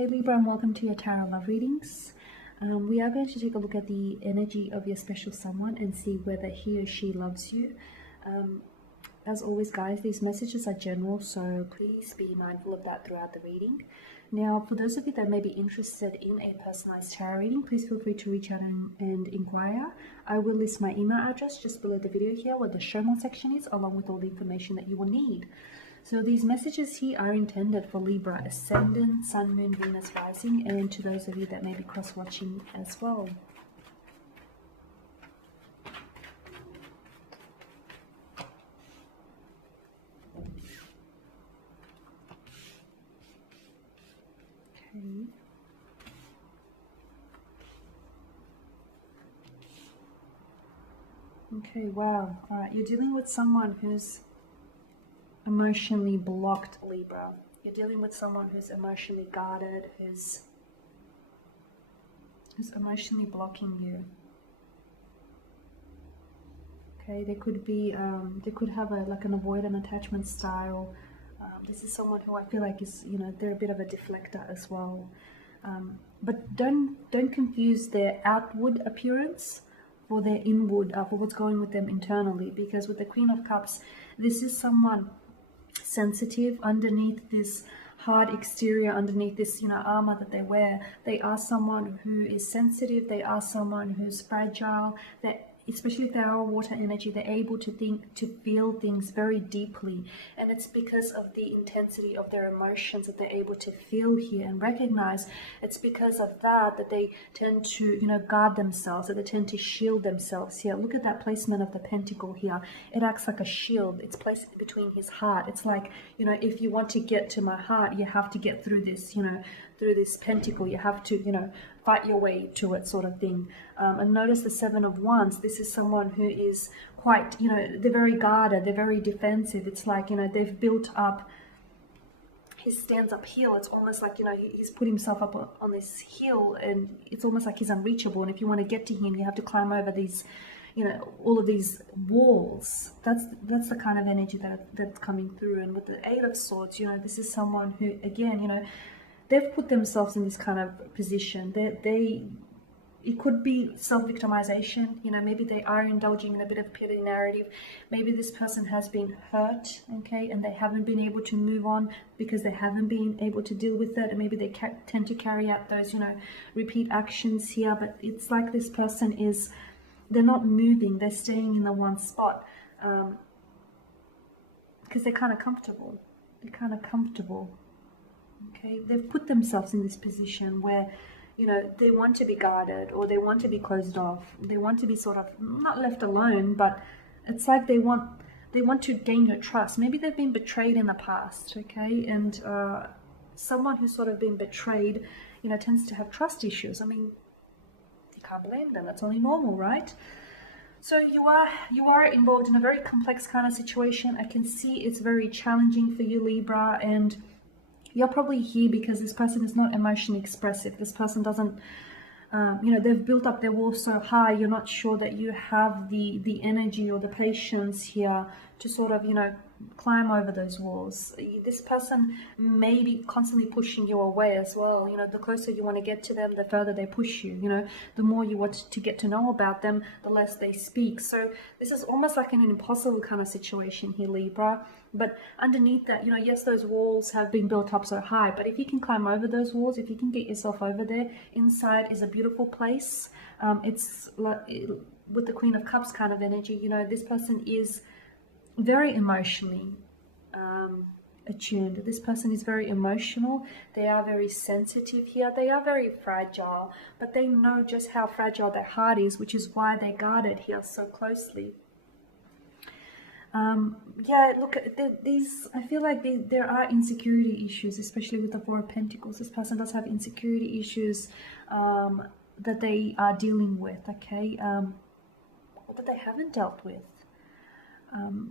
Hey Libra, and welcome to your Tarot Love Readings. We are going to take a look at the energy of your special someone and see whether he or she loves you. As always, guys, these messages are general, so please be mindful of that throughout the reading. Now, for those of you that may be interested in a personalized tarot reading, please feel free to reach out and inquire. I will list my email address just below the video here where the show more section is, along with all the information that you will need. So these messages here are intended for Libra Ascendant, Sun, Moon, Venus, Rising, and to those of you that may be cross-watching as well. Okay. Okay, wow. All right, you're dealing with someone who's emotionally blocked, Libra. You're dealing with someone who's emotionally guarded, who's emotionally blocking you. Okay, they could be, they could have like an avoidant attachment style. This is someone who I feel like is, they're a bit of a deflector as well. But don't confuse their outward appearance for their inward, for what's going with them internally. Because with the Queen of Cups, this is someone sensitive underneath this hard exterior, underneath this armor that they wear. They are someone who is sensitive. They are someone who's fragile. That especially if they are water energy, they're able to feel things very deeply, and it's because of the intensity of their emotions that they're able to feel here and recognize. It's because of that they tend to guard themselves, that they tend to shield themselves here. Look at that placement of the pentacle here. It acts like a shield. It's placed between his heart. It's like, if you want to get to my heart, you have to get through this, through this pentacle. You have to fight your way to it, sort of thing. And notice the Seven of Wands. This is someone who is quite, they're very guarded, they're very defensive. It's like, they've built up, he stands up hill. It's almost like, he's put himself up on this hill, and it's almost like he's unreachable. And if you want to get to him, you have to climb over these, all of these walls. That's the kind of energy that's coming through. And with the Eight of Swords, this is someone who, again, they've put themselves in this kind of position. It could be self-victimization. Maybe they are indulging in a bit of pity narrative. Maybe this person has been hurt, okay, and they haven't been able to move on because they haven't been able to deal with it. And maybe they tend to carry out those, repeat actions here. But it's like this person they're not moving. They're staying in the one spot because they're kind of comfortable. Okay, they've put themselves in this position where, they want to be guarded, or they want to be closed off. They want to be sort of not left alone, but it's like they want to gain your trust. Maybe they've been betrayed in the past, okay? And someone who's sort of been betrayed, tends to have trust issues. I mean, you can't blame them. That's only normal, right? So you are involved in a very complex kind of situation. I can see it's very challenging for you, Libra, and you're probably here because this person is not emotionally expressive. This person doesn't, they've built up their walls so high, you're not sure that you have the energy or the patience here to sort of, climb over those walls. This person may be constantly pushing you away as well. The closer you want to get to them, the further they push you. The more you want to get to know about them, the less they speak. So this is almost like an impossible kind of situation here, Libra. But underneath that, yes, those walls have been built up so high, but if you can climb over those walls, if you can get yourself over there, inside is a beautiful place. It's like, with the Queen of Cups kind of energy, this person is very emotionally attuned. This person is very emotional. They are very sensitive here. They are very fragile, but they know just how fragile their heart is, which is why they guard it here so closely. Yeah, look at these. I feel like there are insecurity issues, especially with the Four of Pentacles. This person does have insecurity issues that they are dealing with, okay, that they haven't dealt with.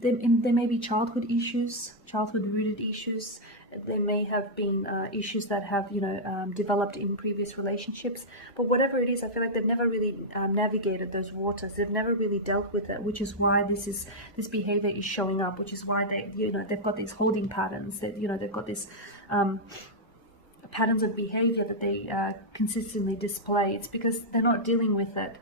There may be childhood issues, childhood-rooted issues. There may have been issues that have, developed in previous relationships. But whatever it is, I feel like they've never really navigated those waters. They've never really dealt with it, which is why this behavior is showing up. Which is why they've got these holding patterns. That they've got this patterns of behavior that they consistently display. It's because they're not dealing with it.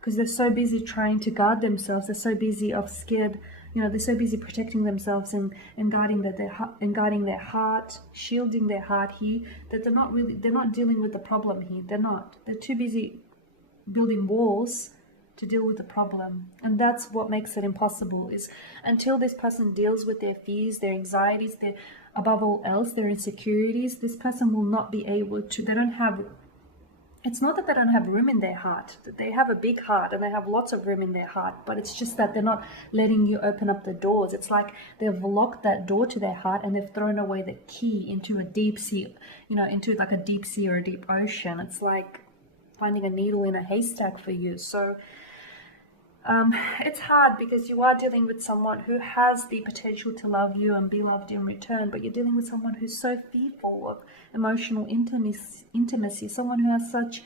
Because they're so busy trying to guard themselves, they're so busy of scared, they're so busy protecting themselves and guarding their heart, shielding their heart here, that they're not dealing with the problem here. They're too busy building walls to deal with the problem. And that's what makes it impossible, is until this person deals with their fears, their anxieties, above all else, their insecurities, this person will not be able to, it's not that they don't have room in their heart. They have a big heart and they have lots of room in their heart, but it's just that they're not letting you open up the doors. It's like they've locked that door to their heart and they've thrown away the key into a deep sea, into like a deep sea or a deep ocean. It's like finding a needle in a haystack for you. So it's hard because you are dealing with someone who has the potential to love you and be loved in return, but you're dealing with someone who's so fearful of emotional intimacy, someone who has such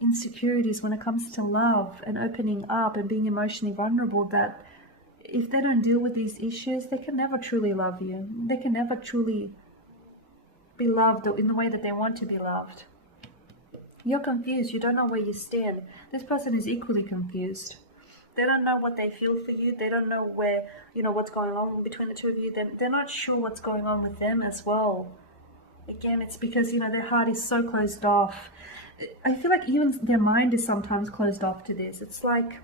insecurities when it comes to love and opening up and being emotionally vulnerable, that if they don't deal with these issues, they can never truly love you. They can never truly be loved in the way that they want to be loved. You're confused. You don't know where you stand. This person is equally confused. They don't know what they feel for you. They don't know where, what's going on between the two of you. They're not sure what's going on with them as well. Again, it's because, their heart is so closed off. I feel like even their mind is sometimes closed off to this. It's like,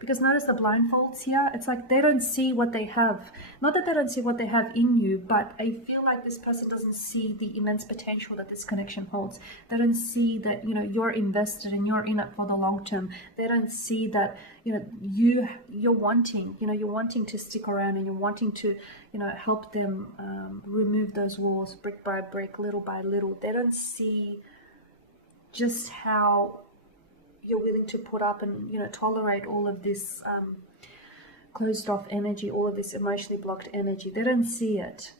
because notice the blindfolds here. It's like they don't see what they have. Not that they don't see what they have in you, but I feel like this person doesn't see the immense potential that this connection holds. They don't see that, you're invested and you're in it for the long term. They don't see that, you're wanting to stick around and you're wanting to, help them remove those walls brick by brick, little by little. They don't see just how you're willing to put up and tolerate all of this closed off energy, all of this emotionally blocked energy. They don't see it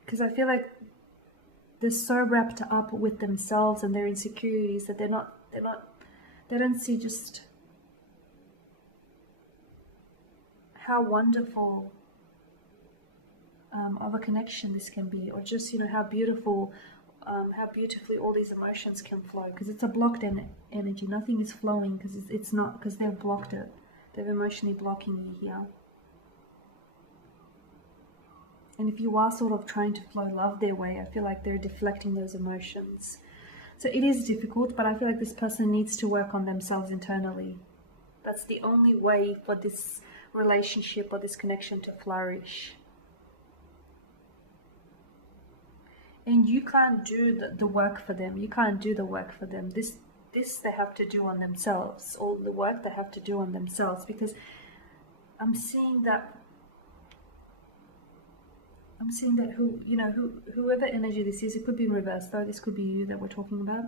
because I feel like they're so wrapped up with themselves and their insecurities that they don't see just how wonderful of a connection this can be, or just how beautifully all these emotions can flow, because it's a blocked energy. Nothing is flowing because it's not, because they've blocked it. They're emotionally blocking you here. And if you are sort of trying to flow love their way, I feel like they're deflecting those emotions. So it is difficult, but I feel like this person needs to work on themselves internally. That's the only way for this relationship or this connection to flourish. And you can't do the work for them. You can't do the work for them. This they have to do on themselves. All the work they have to do on themselves. Because I'm seeing that whoever energy this is, it could be in reverse though. This could be you that we're talking about.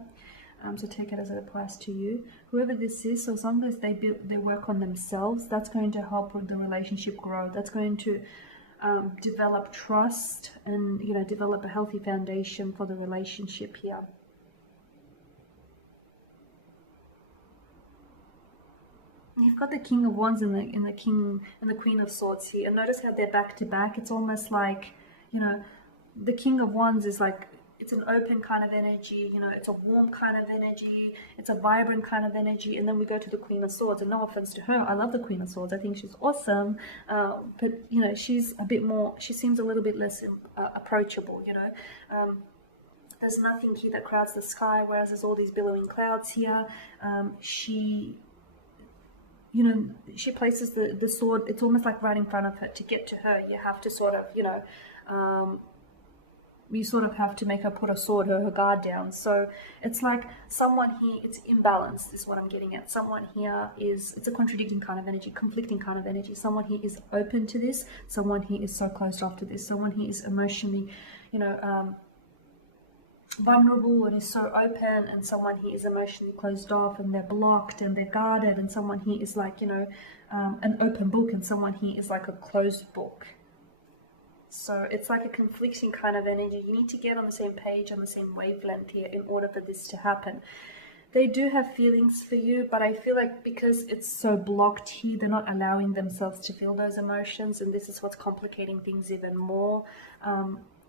So take it as it applies to you. Whoever this is, so as long as they work on themselves, that's going to help the relationship grow. That's going to develop trust and develop a healthy foundation for the relationship here. You've got the King of Wands and the King and the Queen of Swords here, and notice how they're back to back. It's almost like the King of Wands is like, it's an open kind of energy, it's a warm kind of energy, it's a vibrant kind of energy. And then we go to the Queen of Swords, and no offense to her, I love the Queen of Swords, I think she's awesome, but she's a bit more, she seems a little bit less approachable. There's nothing here that crowds the sky, whereas there's all these billowing clouds here. She places the sword, it's almost like right in front of her. To get to her, you have to sort of, you sort of have to make her put her guard down. So it's like someone here, it's imbalanced is what I'm getting at. Someone here it's a contradicting kind of energy, conflicting kind of energy. Someone here is open to this. Someone here is so closed off to this. Someone here is emotionally, vulnerable and is so open, and someone here is emotionally closed off and they're blocked and they're guarded, and someone here is like, an open book, and someone here is like a closed book. So it's like a conflicting kind of energy. You need to get on the same page, on the same wavelength here in order for this to happen. They do have feelings for you, but I feel like because it's so blocked here, they're not allowing themselves to feel those emotions, and this is what's complicating things even more.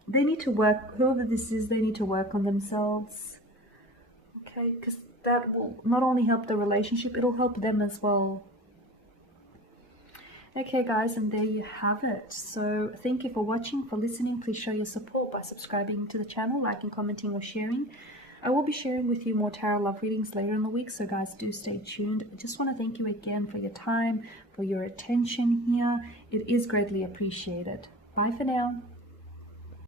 they need to work, whoever this is, they need to work on themselves. Okay, because that will not only help the relationship, it'll help them as well. Okay guys, and there you have it. So thank you for watching, for listening. Please show your support by subscribing to the channel, liking, commenting, or sharing. I will be sharing with you more tarot love readings later in the week, so guys, do stay tuned. I just want to thank you again for your time, for your attention here. It is greatly appreciated. Bye for now.